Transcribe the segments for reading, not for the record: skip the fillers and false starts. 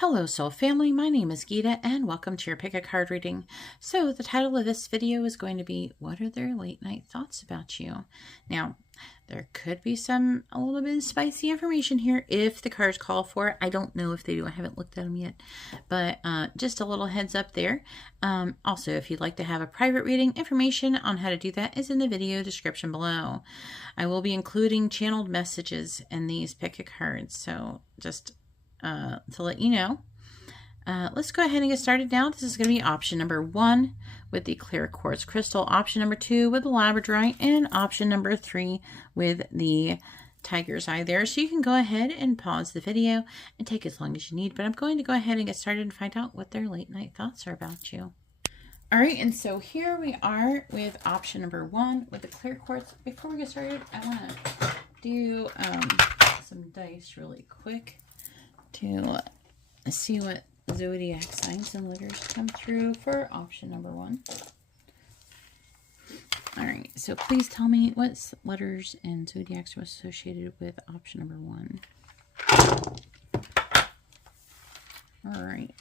Hello Soul Family, my name is Geeta and welcome to your Pick a Card reading. So the title of this video is going to be, what are their late night thoughts about you? Now, there could be a little bit of spicy information here if the cards call for it. I don't know if they do, I haven't looked at them yet, but just a little heads up there. Also, if you'd like to have a private reading, information on how to do that is in the video description below. I will be including channeled messages in these Pick a Cards, so just to let you know. Let's go ahead and get started now. This is going to be option number 1 with the clear quartz crystal, option number 2 with the labradorite, and option number 3 with the tiger's eye there. So you can go ahead and pause the video and take as long as you need, but I'm going to go ahead and get started and find out what their late night thoughts are about you. All right, and so here we are with option number 1 with the clear quartz. Before we get started, I want to do some dice really quick to see what zodiac signs and letters come through for option number 1. All right, so please tell me what letters and zodiacs are associated with option number 1. All right,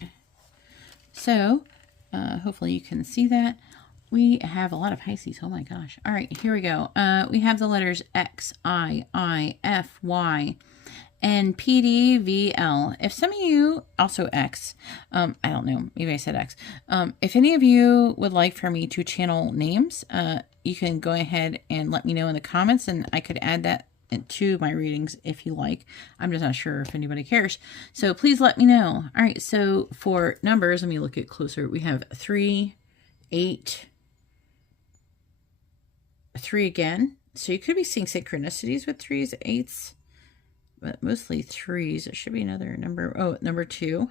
so hopefully you can see that. We have a lot of Pisces. Oh my gosh. All right, here we go. We have the letters X, I, F, Y, and P, D, V, L. If some of you, also X, I don't know, maybe I said X. If any of you would like for me to channel names, you can go ahead and let me know in the comments, and I could add that to my readings if you like. I'm just not sure if anybody cares. So please let me know. All right, so for numbers, let me look at closer. We have 3, 8, 3 again. So you could be seeing synchronicities with 3s, 8s. But mostly 3s. It should be another number. Oh, number 2. All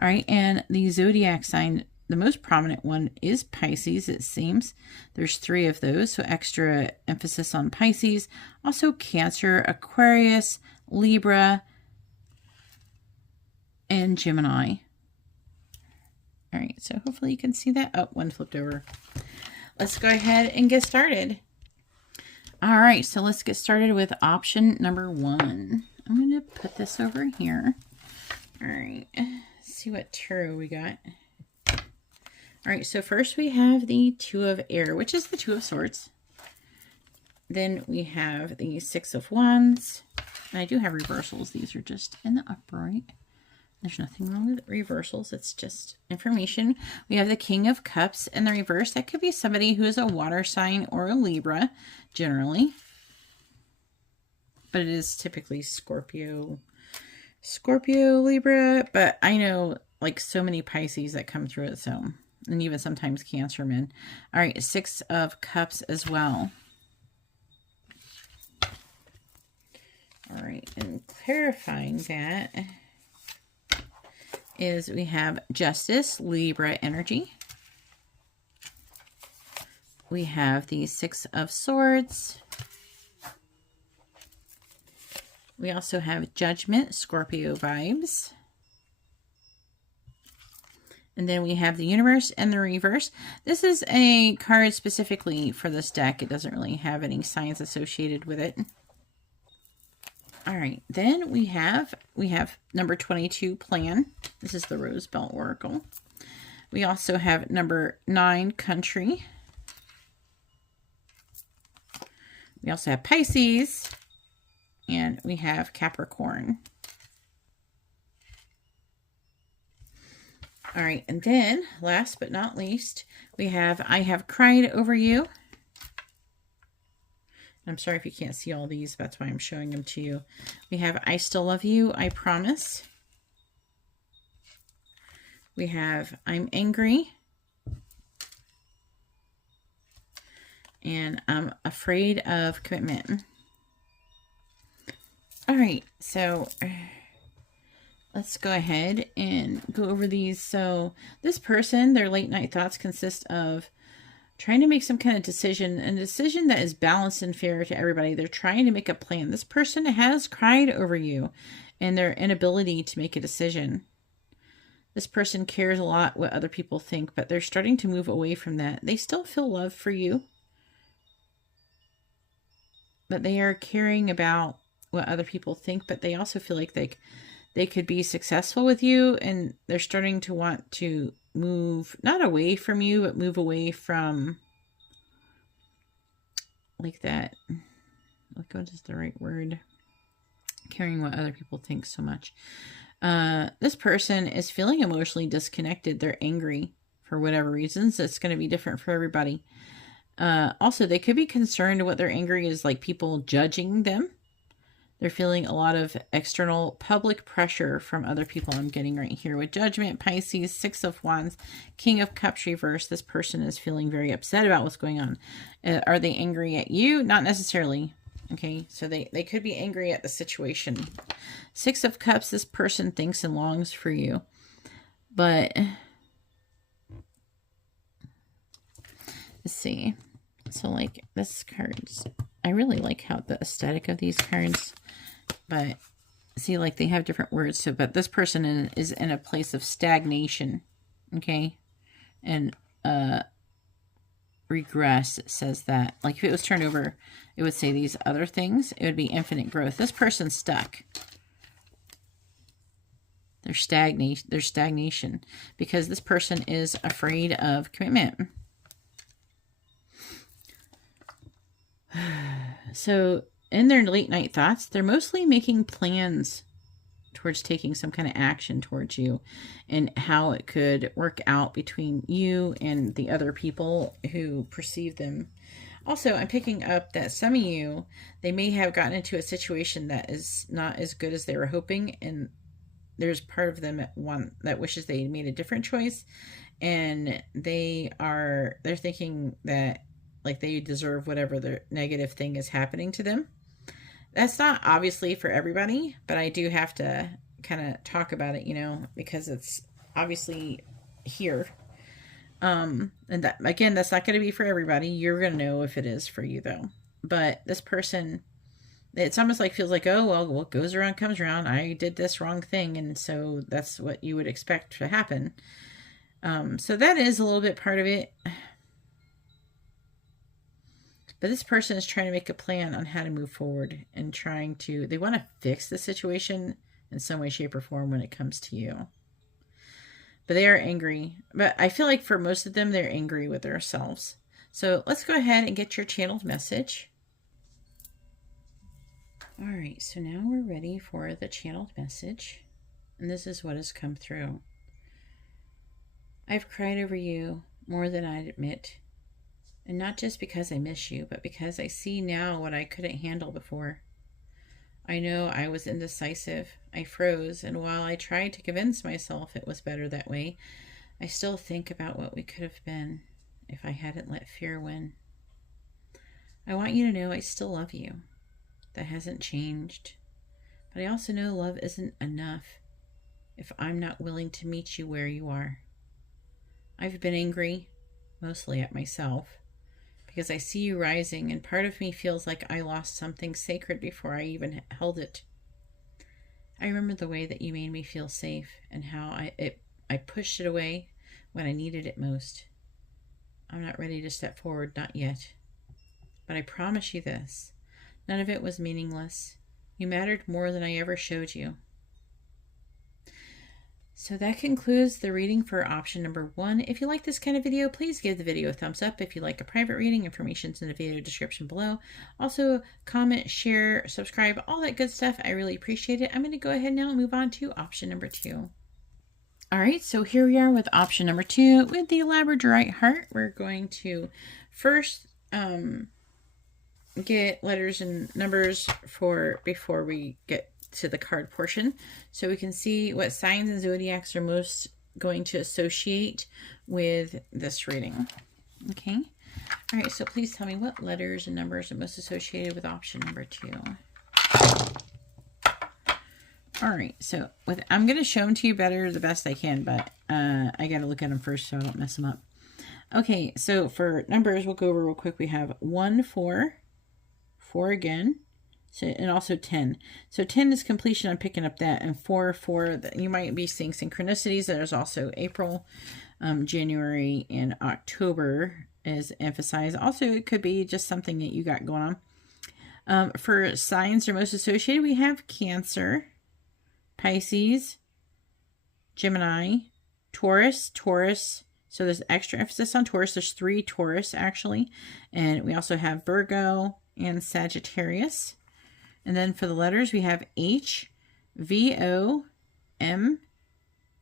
right, and the zodiac sign, the most prominent one is Pisces, it seems. There's 3 of those, so extra emphasis on Pisces. Also Cancer, Aquarius, Libra, and Gemini. All right, so hopefully you can see that. Oh, one flipped over. Let's go ahead and get started. All right, so let's get started with option number 1. I'm going to put this over here. All right, let's see what tarot we got. All right, so first we have the 2 of air, which is the 2 of swords. Then we have the 6 of wands. And I do have reversals. These are just in the upright. There's nothing wrong with reversals. It's just information. We have the King of Cups in the reverse. That could be somebody who is a water sign or a Libra, generally. But it is typically Scorpio, Libra. But I know like so many Pisces that come through it. So, and even sometimes Cancer men. All right, 6 of Cups as well. All right, and clarifying that is we have Justice, Libra energy. We have the 6 of Swords. We also have Judgment, Scorpio vibes. And then we have the Universe and the reverse. This is a card specifically for this deck. It doesn't really have any signs associated with it. All right, then we have number 22, Plan. This is the Rose Belt Oracle. We also have number 9, Country. We also have Pisces. And we have Capricorn. All right, and then last but not least, we have I Have Cried Over You. I'm sorry if you can't see all these. That's why I'm showing them to you. We have I Still Love You, I Promise. We have I'm Angry. And I'm Afraid of Commitment. All right, so let's go ahead and go over these. So this person, their late night thoughts consist of trying to make some kind of decision, and a decision that is balanced and fair to everybody. They're trying to make a plan. This person has cried over you and their inability to make a decision. This person cares a lot what other people think, but they're starting to move away from that. They still feel love for you, but they are caring about what other people think, but they also feel like They could be successful with you, and they're starting to want to move, not away from you, but move away from, like that, like, what is the right word? Caring what other people think so much. This person is feeling emotionally disconnected. They're angry for whatever reasons. It's going to be different for everybody. Also, they could be concerned what they're angry is, like people judging them. They're feeling a lot of external public pressure from other people. I'm getting right here with Judgment, Pisces, Six of Wands, King of Cups reverse. This person is feeling very upset about what's going on. Are they angry at you? Not necessarily. Okay, so they could be angry at the situation. Six of Cups, this person thinks and longs for you. But let's see. So like this card's, I really like how the aesthetic of these cards, but see, like they have different words. So, but this person is in a place of stagnation. Okay. And, regress says that, like if it was turned over, it would say these other things. It would be infinite growth. This person's stuck. There's stagnation because this person is afraid of commitment. So in their late night thoughts, they're mostly making plans towards taking some kind of action towards you and how it could work out between you and the other people who perceive them. Also, I'm picking up that some of you, they may have gotten into a situation that is not as good as they were hoping, and there's part of them that wishes they made a different choice, and they're thinking that like they deserve whatever the negative thing is happening to them. That's not obviously for everybody, but I do have to kind of talk about it, you know, because it's obviously here. And that, again, that's not going to be for everybody. You're going to know if it is for you though. But this person, it's almost like feels like, oh, well, what goes around comes around. I did this wrong thing. And so that's what you would expect to happen. So that is a little bit part of it. But this person is trying to make a plan on how to move forward and they want to fix the situation in some way, shape, or form when it comes to you. But they are angry. But I feel like for most of them, they're angry with themselves. So let's go ahead and get your channeled message. All right, so now we're ready for the channeled message. And this is what has come through. I've cried over you more than I'd admit. And not just because I miss you, but because I see now what I couldn't handle before. I know I was indecisive. I froze, and while I tried to convince myself it was better that way, I still think about what we could have been if I hadn't let fear win. I want you to know I still love you. That hasn't changed. But I also know love isn't enough if I'm not willing to meet you where you are. I've been angry, mostly at myself, because I see you rising, and part of me feels like I lost something sacred before I even held it. I remember the way that you made me feel safe and how I pushed it away when I needed it most. I'm not ready to step forward, not yet. But I promise you this, none of it was meaningless. You mattered more than I ever showed you. So that concludes the reading for option number 1. If you like this kind of video, please give the video a thumbs up. If you like a private reading, information's in the video description below. Also, comment, share, subscribe, all that good stuff. I really appreciate it. I'm going to go ahead now and move on to option number 2. All right, so here we are with option number 2 with the Labradorite heart. We're going to first get letters and numbers before we get to the card portion, so we can see what signs and zodiacs are most going to associate with this reading. Okay. All right, so please tell me what letters and numbers are most associated with option number 2. All right, so I'm going to show them to you better the best I can, but I got to look at them first so I don't mess them up. Okay, so for numbers, we'll go over real quick. We have 1, 4, 4 again, so, and also 10. So 10 is completion. I'm picking up that. And 4, you might be seeing synchronicities. There's also April, January, and October is emphasized. Also, it could be just something that you got going on. For signs that are most associated, we have Cancer, Pisces, Gemini, Taurus, so there's extra emphasis on Taurus. There's 3 Taurus actually. And we also have Virgo and Sagittarius. And then for the letters, we have H, V, O, M,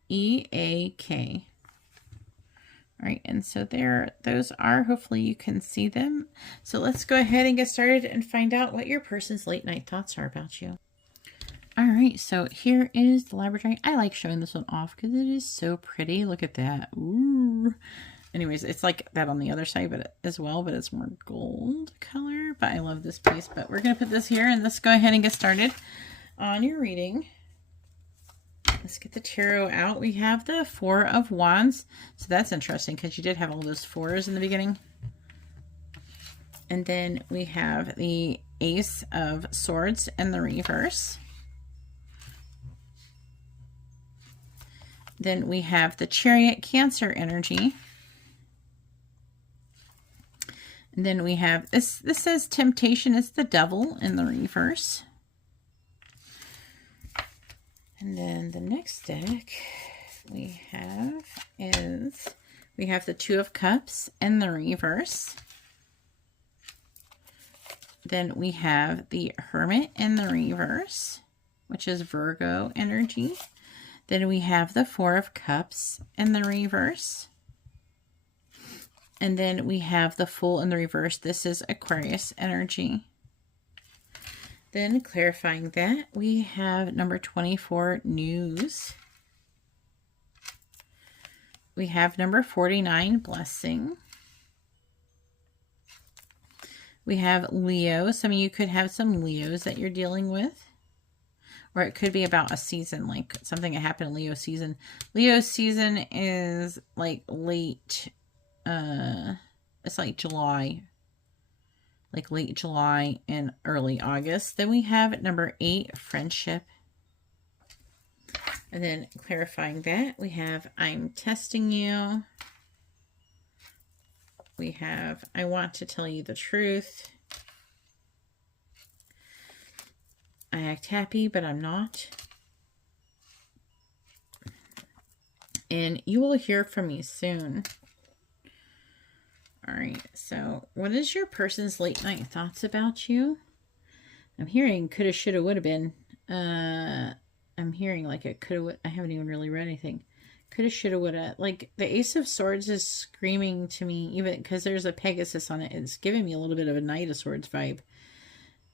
E, A, K. All right, and so those are, hopefully you can see them. So let's go ahead and get started and find out what your person's late night thoughts are about you. All right, so here is the laboratory. I like showing this one off because it is so pretty. Look at that. Ooh. Anyways, it's like that on the other side as well, but it's more gold color. But I love this piece. But we're going to put this here, and let's go ahead and get started on your reading. Let's get the tarot out. We have the 4 of Wands. So that's interesting because you did have all those 4s in the beginning. And then we have the Ace of Swords in the reverse. Then we have the Chariot, Cancer energy. And then we have this says Temptation. It's the Devil in the reverse. And then the next deck we have the 2 of Cups in the reverse. Then we have the Hermit in the reverse, which is Virgo energy. Then we have the 4 of Cups in the reverse. And then we have the Fool in the reverse. This is Aquarius energy. Then clarifying that, we have number 24, News. We have number 49, Blessing. We have Leo. Some of you could have some Leos that you're dealing with. Or it could be about a season, like something that happened in Leo season. Leo season is like late, it's like July. Like late July and early August. Then we have number 8, Friendship. And then clarifying that, we have I'm Testing You. We have I Want to Tell You the Truth. I Act Happy, but I'm not. And You Will Hear from Me Soon. All right, so what is your person's late night thoughts about you? I'm hearing coulda, shoulda, woulda been. I'm hearing like it coulda, I haven't even really read anything. Coulda, shoulda, woulda. Like the Ace of Swords is screaming to me, even because there's a Pegasus on it. It's giving me a little bit of a Knight of Swords vibe.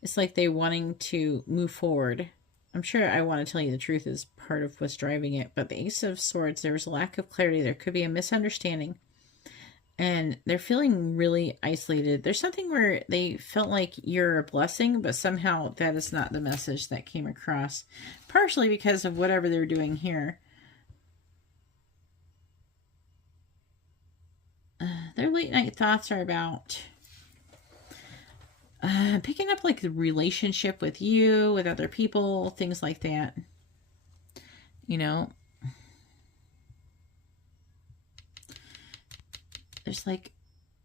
It's like they wanting to move forward. I'm sure I Want to Tell You the Truth is part of what's driving it. But the Ace of Swords, there was a lack of clarity. There could be a misunderstanding. And they're feeling really isolated. There's something where they felt like you're a blessing, but somehow that is not the message that came across. Partially because of whatever they're doing here. Their late night thoughts are about picking up like the relationship with you, with other people, things like that. You know, there's like,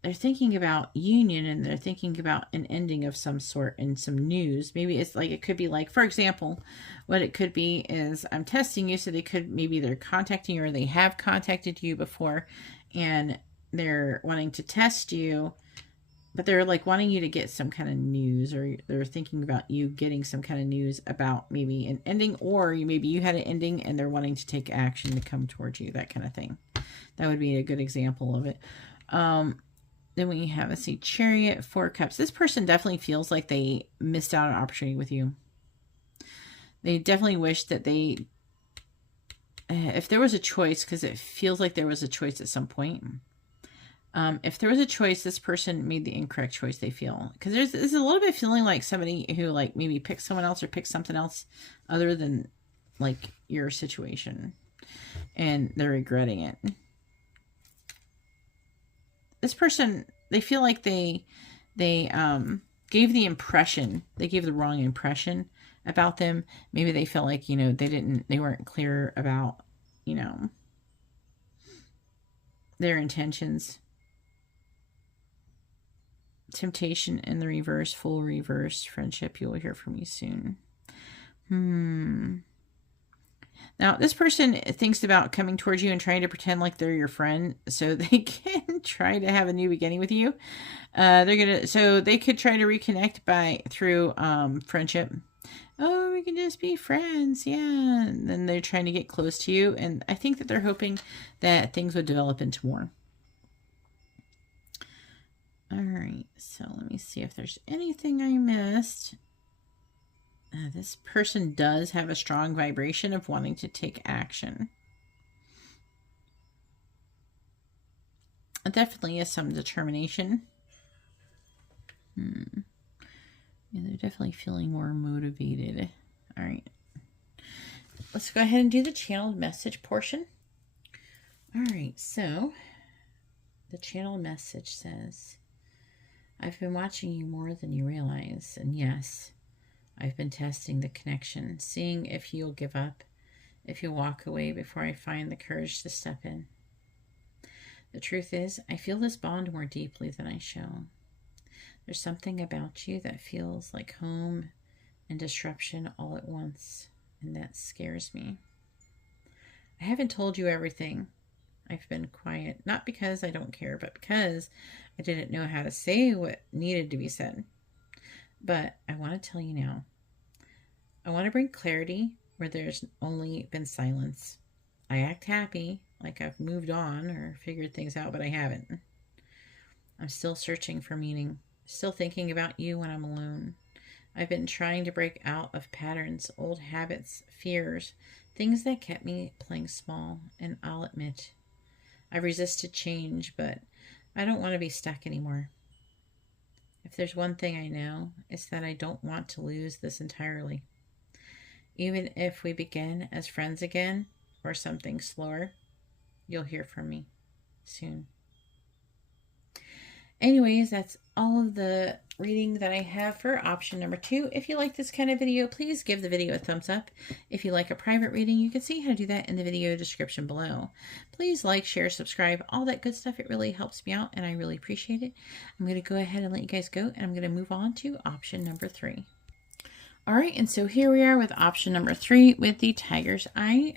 they're thinking about union and they're thinking about an ending of some sort and some news. Maybe it's like, it could be like, for example, what it could be is I'm testing you. So they could, maybe they're contacting you or they have contacted you before and they're wanting to test you, but they're like wanting you to get some kind of news, or they're thinking about you getting some kind of news about maybe an ending, or maybe you had an ending and they're wanting to take action to come towards you, that kind of thing. That would be a good example of it. Then we have, let's see, Chariot, 4 Cups. This person definitely feels like they missed out on an opportunity with you. They definitely wish that they, if there was a choice, because it feels like there was a choice at some point. If there was a choice, this person made the incorrect choice, they feel. Because there's a little bit feeling like somebody who like maybe picked someone else or picked something else other than like your situation. And they're regretting it. This person, they feel like they gave the impression, they gave the wrong impression about them. Maybe they felt like, you know, they weren't clear about, you know, their intentions. Temptation in the reverse, full reverse, friendship, you will hear from me soon. Now, this person thinks about coming towards you and trying to pretend like they're your friend so they can try to have a new beginning with you. So they could try to reconnect through friendship. Oh, we can just be friends. Yeah. And then they're trying to get close to you. And I think that they're hoping that things would develop into more. All right. So let me see if there's anything I missed. This person does have a strong vibration of wanting to take action. It definitely is some determination. Yeah, they're definitely feeling more motivated. All right. Let's go ahead and do the channeled message portion. All right. So the channeled message says, I've been watching you more than you realize. And yes, I've been testing the connection, seeing if you'll give up, if you'll walk away before I find the courage to step in. The truth is, I feel this bond more deeply than I show. There's something about you that feels like home and disruption all at once, and that scares me. I haven't told you everything. I've been quiet, not because I don't care, but because I didn't know how to say what needed to be said. But I want to tell you now. I want to bring clarity where there's only been silence. I act happy, like I've moved on or figured things out, but I haven't. I'm still searching for meaning, still thinking about you when I'm alone. I've been trying to break out of patterns, old habits, fears, things that kept me playing small, and I'll admit, I've resisted change, but I don't want to be stuck anymore. If there's one thing I know, it's that I don't want to lose this entirely. Even if we begin as friends again, or something slower, you'll hear from me soon. Anyways, that's all of the reading that I have for option number 2. If you like this kind of video, please give the video a thumbs up. If you like a private reading, you can see how to do that in the video description below. Please like, share, subscribe, all that good stuff. It really helps me out and I really appreciate it. I'm going to go ahead and let you guys go, and I'm going to move on to option number 3. All right, and so here we are with option number 3 with the Tiger's Eye.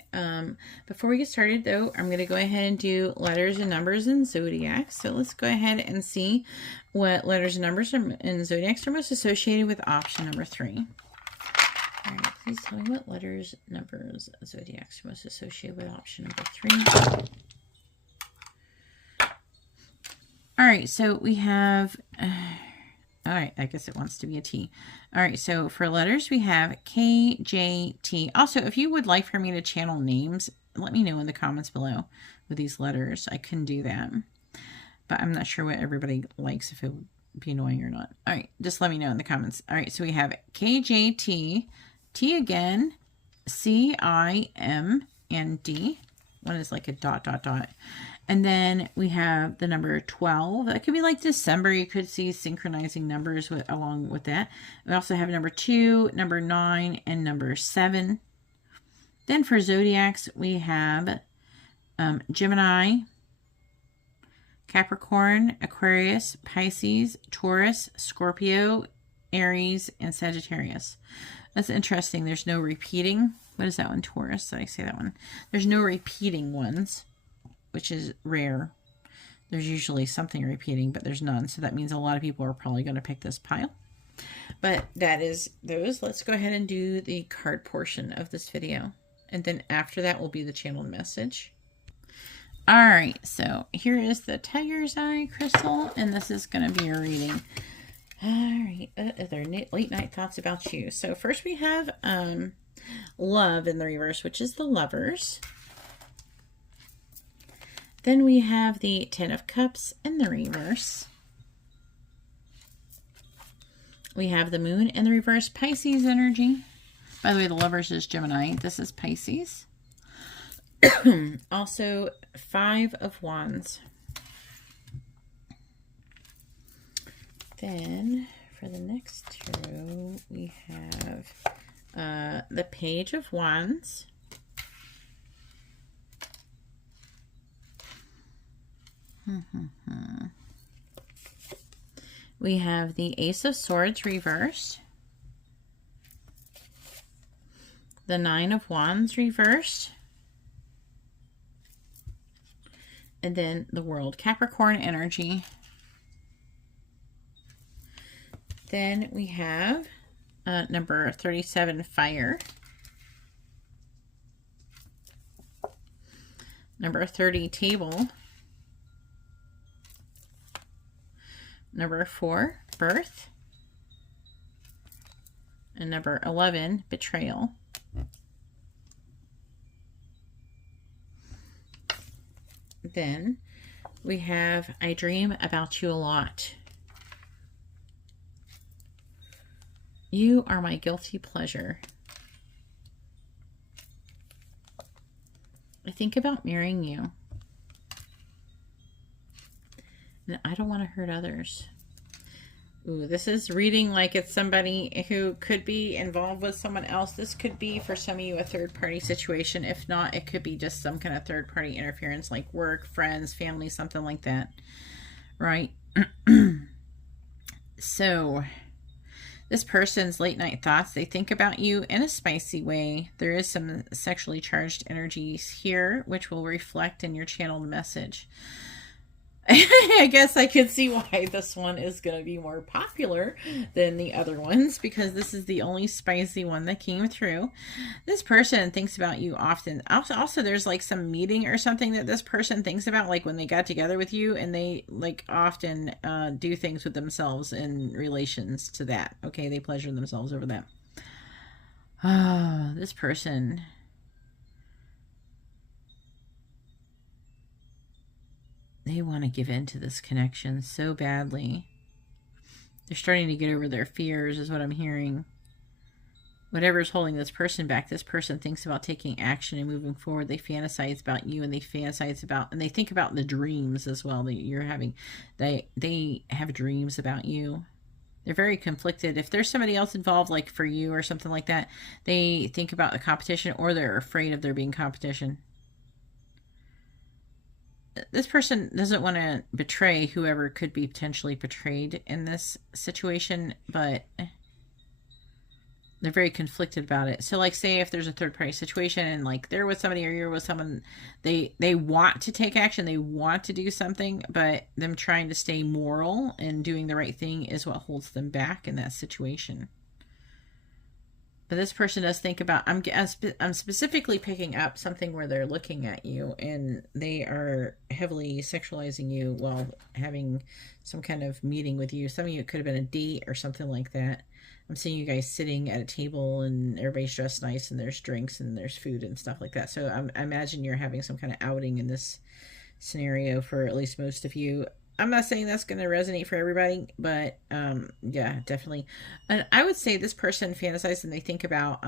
Before we get started, though, I'm going to go ahead and do letters and numbers and zodiacs. So let's go ahead and see what letters and numbers and zodiacs are most associated with option number 3. All right, please tell me what letters, numbers, zodiacs are most associated with option number 3. All right, so we have... all right, I guess it wants to be a T. All right, so for letters, we have K, J, T. Also, if you would like for me to channel names, let me know in the comments below with these letters. I can do that, but I'm not sure what everybody likes, if it would be annoying or not. All right, just let me know in the comments. All right, so we have K, J, T, T again, C, I, M, and D. One is like a dot, dot, dot. And then we have the number 12. That could be like December. You could see synchronizing numbers along with that. We also have number 2, number 9, and number 7. Then for zodiacs, we have Gemini, Capricorn, Aquarius, Pisces, Taurus, Scorpio, Aries, and Sagittarius. That's interesting. There's no repeating. What is that one? Taurus. Did I say that one? There's no repeating ones, which is rare. There's usually something repeating, but there's none. So that means a lot of people are probably going to pick this pile. But that is those. Let's go ahead and do the card portion of this video. And then after that will be the channeled message. All right. So here is the Tiger's Eye crystal. And this is going to be a reading. All right. Their late night thoughts about you. So first we have love in the reverse, which is the Lovers. Then we have the Ten of Cups in the reverse. We have the Moon in the reverse, Pisces energy. By the way, the Lovers is Gemini. This is Pisces. Also, 5 of Wands. Then, for the next tarot, we have the Page of Wands. We have the Ace of Swords reversed, the Nine of Wands reversed, And then the World, Capricorn energy. Then we have number 37, Fire. Number 30, Table. Number 4, Birth. And number 11, Betrayal. Then we have I Dream About You a Lot. You are my guilty pleasure. I think about marrying you. And I don't want to hurt others. Ooh, this is reading like it's somebody who could be involved with someone else. This could be, for some of you, a third-party situation. If not, it could be just some kind of third-party interference, like work, friends, family, something like that. Right? So, this person's late-night thoughts, they think about you in a spicy way. There is some sexually charged energies here, which will reflect in your channeled message. I guess I could see why this one is going to be more popular than the other ones, because this is the only spicy one that came through. This person thinks about you often. Also, there's like some meeting or something that this person thinks about, like when they got together with you, and they like often do things with themselves in relations to that. Okay, they pleasure themselves over that. This person... they want to give in to this connection so badly. They're starting to get over their fears, is what I'm hearing. Whatever's holding this person back, this person thinks about taking action and moving forward. They fantasize about you, and they fantasize about, and they think about the dreams as well that you're having. They have dreams about you. They're very conflicted. If there's somebody else involved, like for you or something like that, they think about the competition, or they're afraid of there being competition. This person doesn't want to betray whoever could be potentially betrayed in this situation, but they're very conflicted about it. So like, say if there's a third party situation and like they're with somebody or you're with someone, they want to take action, they want to do something, but them trying to stay moral and doing the right thing is what holds them back in that situation. But this person does think about, I'm specifically picking up something where they're looking at you and they are heavily sexualizing you while having some kind of meeting with you. Some of you, it could have been a date or something like that. I'm seeing you guys sitting at a table and everybody's dressed nice and there's drinks and there's food and stuff like that. So I imagine you're having some kind of outing in this scenario for at least most of you. I'm not saying that's going to resonate for everybody, but yeah, definitely. And I would say this person fantasizes and they think about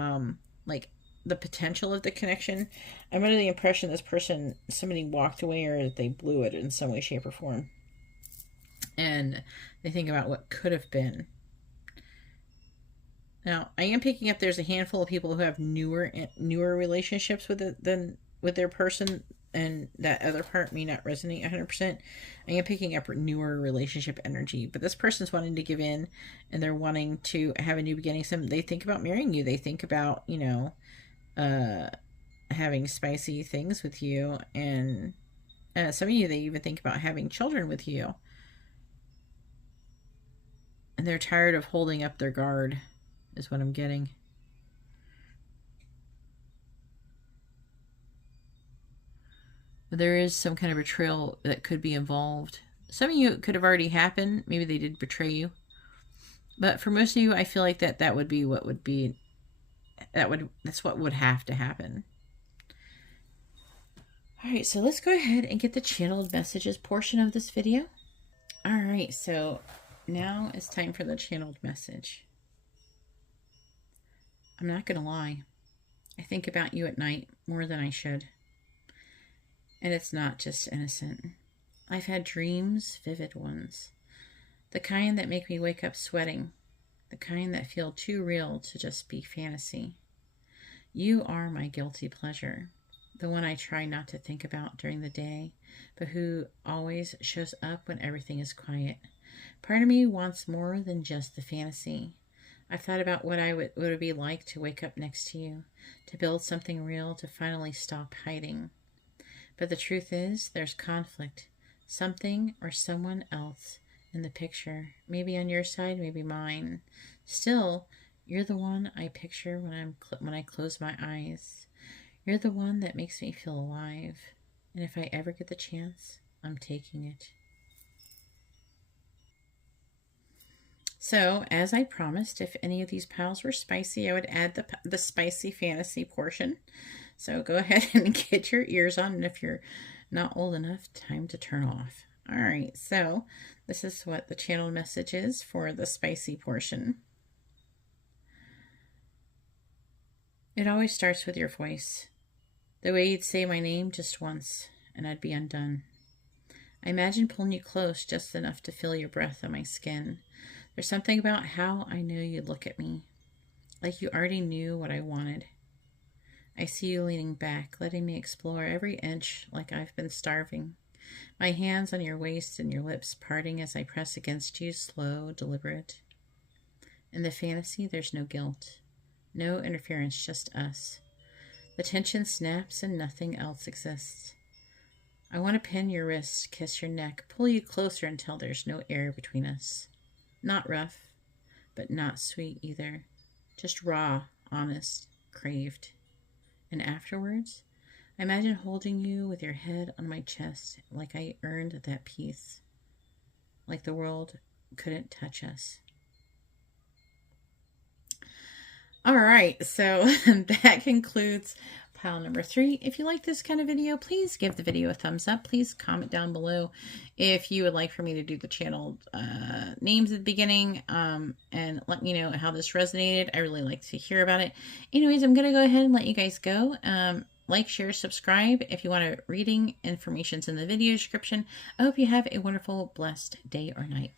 like the potential of the connection. I'm under the impression this person, somebody walked away or they blew it in some way, shape, or form. And they think about what could have been. Now, I am picking up there's a handful of people who have newer relationships with it than with their person, and that other part may not resonate 100%. I am picking up newer relationship energy, but this person's wanting to give in and they're wanting to have a new beginning. They think about marrying you. They think about, you know, having spicy things with you. And some of you, they even think about having children with you. And they're tired of holding up their guard, is what I'm getting. There is some kind of betrayal that could be involved. Some of you, it could have already happened. Maybe they did betray you. But for most of you, I feel like that would be what would be, that's what would have to happen. All right, so let's go ahead and get the channeled messages portion of this video. All right, so now it's time for the channeled message. I'm not going to lie. I think about you at night more than I should. And it's not just innocent. I've had dreams, vivid ones. The kind that make me wake up sweating. The kind that feel too real to just be fantasy. You are my guilty pleasure. The one I try not to think about during the day, but who always shows up when everything is quiet. Part of me wants more than just the fantasy. I've thought about what it would be like to wake up next to you, to build something real, to finally stop hiding. But the truth is, there's conflict. Something or someone else in the picture. Maybe on your side, maybe mine. Still, you're the one I picture when I close my eyes. You're the one that makes me feel alive. And if I ever get the chance, I'm taking it. So, as I promised, if any of these piles were spicy, I would add the spicy fantasy portion. So go ahead and get your ears on, and if you're not old enough, time to turn off. All right, so this is what the channel message is for the spicy portion. It always starts with your voice. The way you'd say my name just once, and I'd be undone. I imagine pulling you close just enough to feel your breath on my skin. There's something about how I knew you'd look at me, like you already knew what I wanted. I see you leaning back, letting me explore every inch like I've been starving. My hands on your waist and your lips parting as I press against you, slow, deliberate. In the fantasy, there's no guilt, no interference, just us. The tension snaps and nothing else exists. I want to pin your wrist, kiss your neck, pull you closer until there's no air between us. Not rough, but not sweet either. Just raw, honest, craved. And afterwards, I imagine holding you with your head on my chest like I earned that peace. Like the world couldn't touch us. All right, so that concludes pile number 3. If you like this kind of video, please give the video a thumbs up. Please comment down below if you would like for me to do the channel names at the beginning, and let me know how this resonated. I really like to hear about it. Anyways, I'm going to go ahead and let you guys go. Like, share, subscribe. If you want a reading, information's in the video description. I hope you have a wonderful, blessed day or night.